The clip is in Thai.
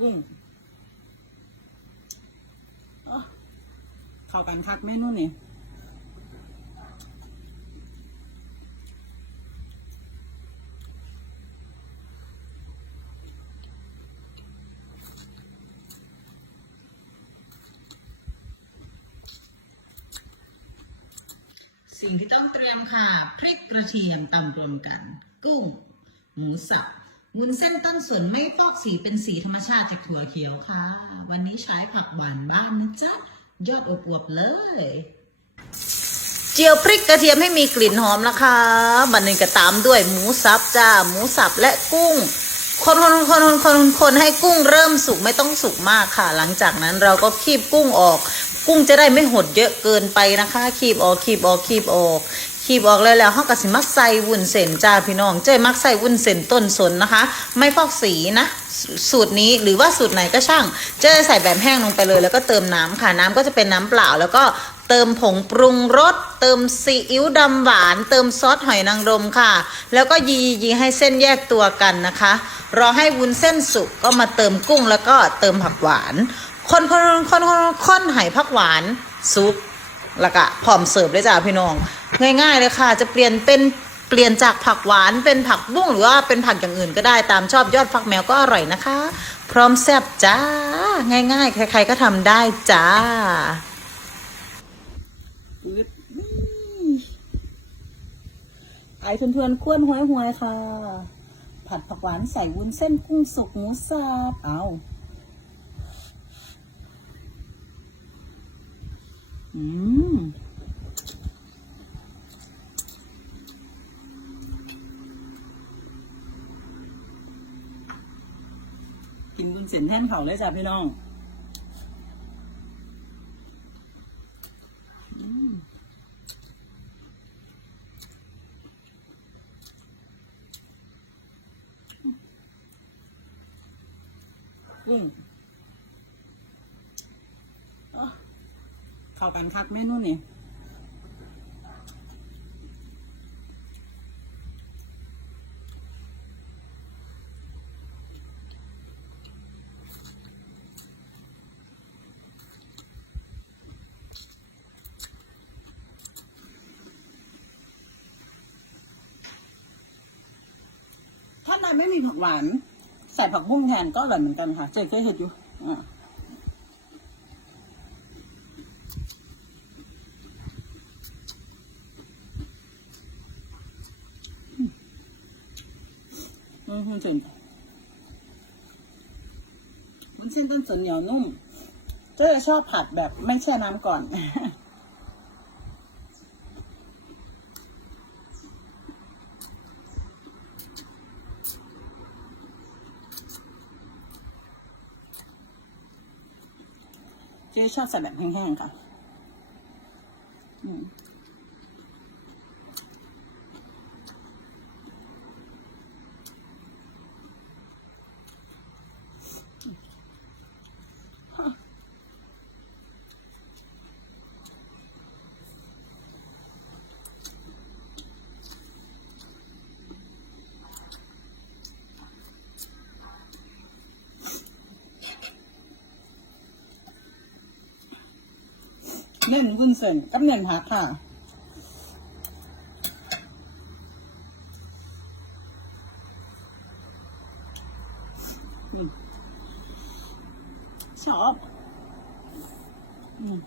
กุ้งเข้ากันคักเมนูนี่สิ่งที่ต้องเตรียมค่ะ พริกกระเทียมตำรวมกัน กุ้ง หมูสับ วุ้นเส้นต้นส่วนไม่ฟอกสีเป็นสีธรรมชาติจากถั่วเขียวค่ะ วันนี้ใช้ผักหวานบ้านนะจ๊ะ ยอดอวบๆเลย เจียวพริกกระเทียมให้มีกลิ่นหอมนะคะบันนี้ก็ตามด้วยหมูสับจ้า หมูสับและกุ้ง คนคนคนคนคนคนให้กุ้งเริ่มสุกไม่ต้องสุกมากค่ะ หลังจากนั้นเราก็คีบกุ้งออก กุ้งจะได้ไม่หดเยอะเกินไปนะคะ คีบออกคีบออกคีบออก คีบออกแล้วแล้วเขาก็สิมักใส่วุ้นเส้นจ้าพี่น้อง เจ้มักใส่วุ้นเส้นต้นสนนะคะ ไม่ฟอกสีนะ สูตรนี้หรือว่าสูตรไหนก็ช่าง เจ้ใส่แบบแห้งลงไปเลย แล้วก็เติมน้ำค่ะน้ำก็จะเป็นน้ำเปล่า แล้วก็เติมผงปรุงรส เติมซีอิ๊วดำหวาน เติมซอสหอยนางรมค่ะ แล้วก็ยียีให้เส้นแยกตัวกันนะคะ รอให้วุ้นเส้นสุกก็มาเติมกุ้งแล้วก็เติมผักหวานคนคนคนคนคนไห่ผักหวานซุปแล้วก็พร้อมเสิร์ฟเลยจ้าพี่น้อง ง่ายๆเลยค่ะ จะเปลี่ยนเป็นเปลี่ยนจากผักหวานเป็นผักบุ้งหรือว่าเป็นผักอย่างอื่นก็ได้ตามชอบยอดฟักแมวก็อร่อยนะคะ พร้อมแซ่บจ้า ง่ายๆ ใคร ๆ ก็ทำได้จ้าไอเพื่อนๆควนหวยหวยๆค่ะ ผัดผักหวานใส่วุ้นเส้นกุ้งสุกหมูสับเอาอืม กินบุญเส้นแท่นเขาเลยจ้ะพี่น้องกุ้งอ๊ะเข้ากันคักเมนูนี่ ถ้าในไม่มีผักหวาน ใส่ผักบุ้งแทนก็อร่อยเหมือนกันค่ะ เจ๊เคยเห็นอยู่อ่าวุ้นเส้นวุ้นเส้นต้นสนเหนียวนุ่มเจ๊ชอบผัดแบบไม่แช่น้ำก่อน เจ๊ชอบใส่แบบแห้งๆค่ะ เน่นวุ้นเส้นกับเน่นผักค่ะชอบ อืม